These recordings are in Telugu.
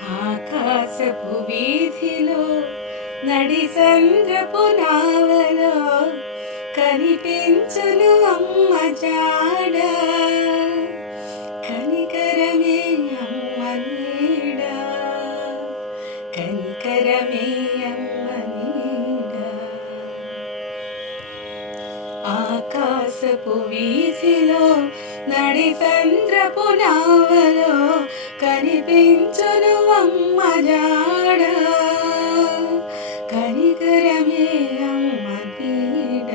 ఆకాశపు వీధిలో నడి సంద్రపు నావలో కనిపించును అమ్మ జాడ. కనికరమే అమ్మ నీడ, కనికరమే అమ్మ నీడ. ఆకాశపు వీధిలో నడి సంద్రపు నావలో కనిపించును అమ్మ జాడ. కనికరమే అమ్మ నీడ.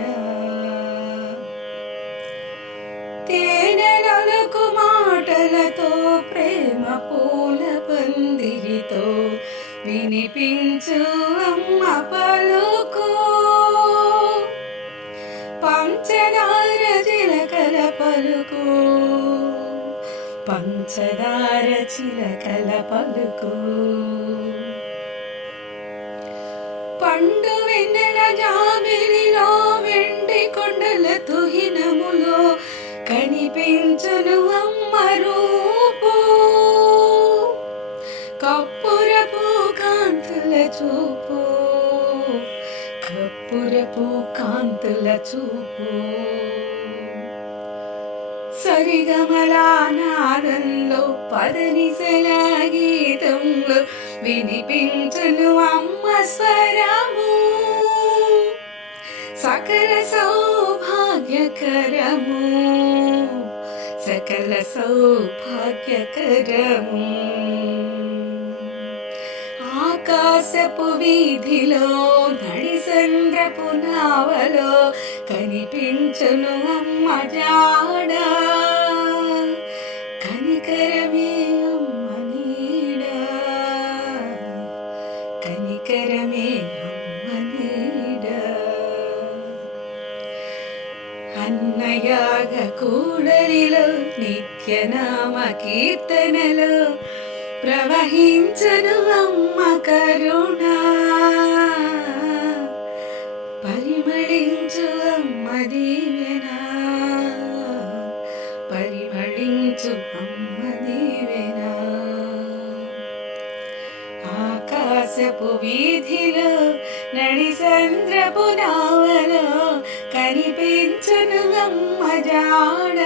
తేనెలకు మాటలతో ప్రేమ పూల పందిరితో వినిపించు అమ్మ పలుకు. పంచదార చిలకల పలుకు, పంచదార చిలకల పలుకు. పండు వెన్నెల జాబిలిలో వెండి కొండల తుహినములో కనిపించును అమ్మ రూపు. కప్పురపు కాంతుల చూపు, కప్పురపు కాంతుల చూపు. సరిగమలా నాదంలో పదనిసల గీతంలో వినిపించును అమ్మ స్వరము. సకల సౌభాగ్యకరము, సకల సౌభాగ్యకరము. ఆకాశపు వీధిలో నడి సంద్రపు నావలో కనిపించును అమ్మ జాడ. కనికరమే అమ్మ నీడ, కనికరమే అమ్మ నీడ. అన్నయాగ కూడలిలో నిత్యనామ కీర్తనలో ప్రవహించను అమ్మ కరుణ. పరిమళించు అమ్మ దీవెన, పరిమళించు అమ్మ దీవెన. ఆకాశపు వీధిలో నడి సంద్రపు నావలో కనిపించును అమ్మ జాడ.